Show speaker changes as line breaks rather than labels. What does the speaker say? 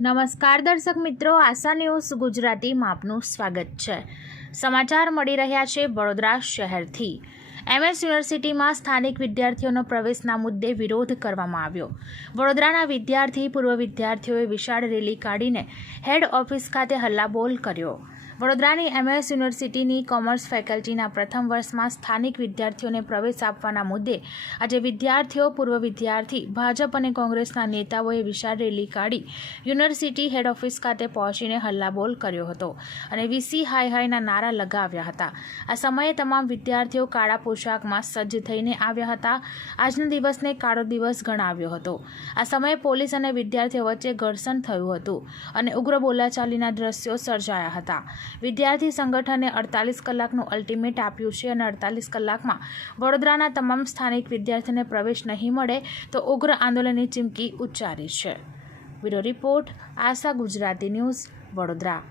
નમસ્કાર દર્શક મિત્રો, આશા ન્યૂઝ ગુજરાતીમાં આપનું સ્વાગત છે. સમાચાર મળી રહ્યા છે વડોદરા શહેરથી. એમએસ યુનિવર્સિટીમાં સ્થાનિક વિદ્યાર્થીઓનો પ્રવેશના મુદ્દે વિરોધ કરવામાં આવ્યો. વડોદરાના વિદ્યાર્થી પૂર્વ વિદ્યાર્થીઓએ વિશાળ રેલી કાઢીને હેડ ઓફિસ ખાતે હલ્લાબોલ કર્યો. વડોદરાની એમએસ યુનિવર્સિટીની કોમર્સ ફેકલ્ટીના પ્રથમ વર્ષમાં સ્થાનિક વિદ્યાર્થીઓને પ્રવેશ આપવાના મુદ્દે આજે વિદ્યાર્થીઓ, પૂર્વ વિદ્યાર્થી, ભાજપ અને કોંગ્રેસના નેતાઓએ વિશાળ રેલી કાઢી યુનિવર્સિટી હેડ ઓફિસ ખાતે પહોંચીને હલ્લાબોલ કર્યો હતો અને વીસી હાય હાયના નારા લગાવ્યા હતા. આ સમયે તમામ વિદ્યાર્થીઓ કાળા પોશાકમાં સજ્જ થઈને આવ્યા હતા. આજના દિવસને કાળો દિવસ ગણાવ્યો હતો. આ સમયે પોલીસ અને વિદ્યાર્થીઓ વચ્ચે ઘર્ષણ થયું હતું અને ઉગ્ર બોલાચાલીના દ્રશ્યો સર્જાયા હતા. વિદ્યાર્થી સંગઠને અડતાલીસ કલાકનું અલ્ટિમેટ આપ્યું છે અને અડતાલીસ કલાકમાં વડોદરાના તમામ સ્થાનિક વિદ્યાર્થીને પ્રવેશ નહીં મળે તો ઉગ્ર આંદોલનની ચીમકી ઉચ્ચારી છે. Bureau report Asha Gujarati news Vadodara.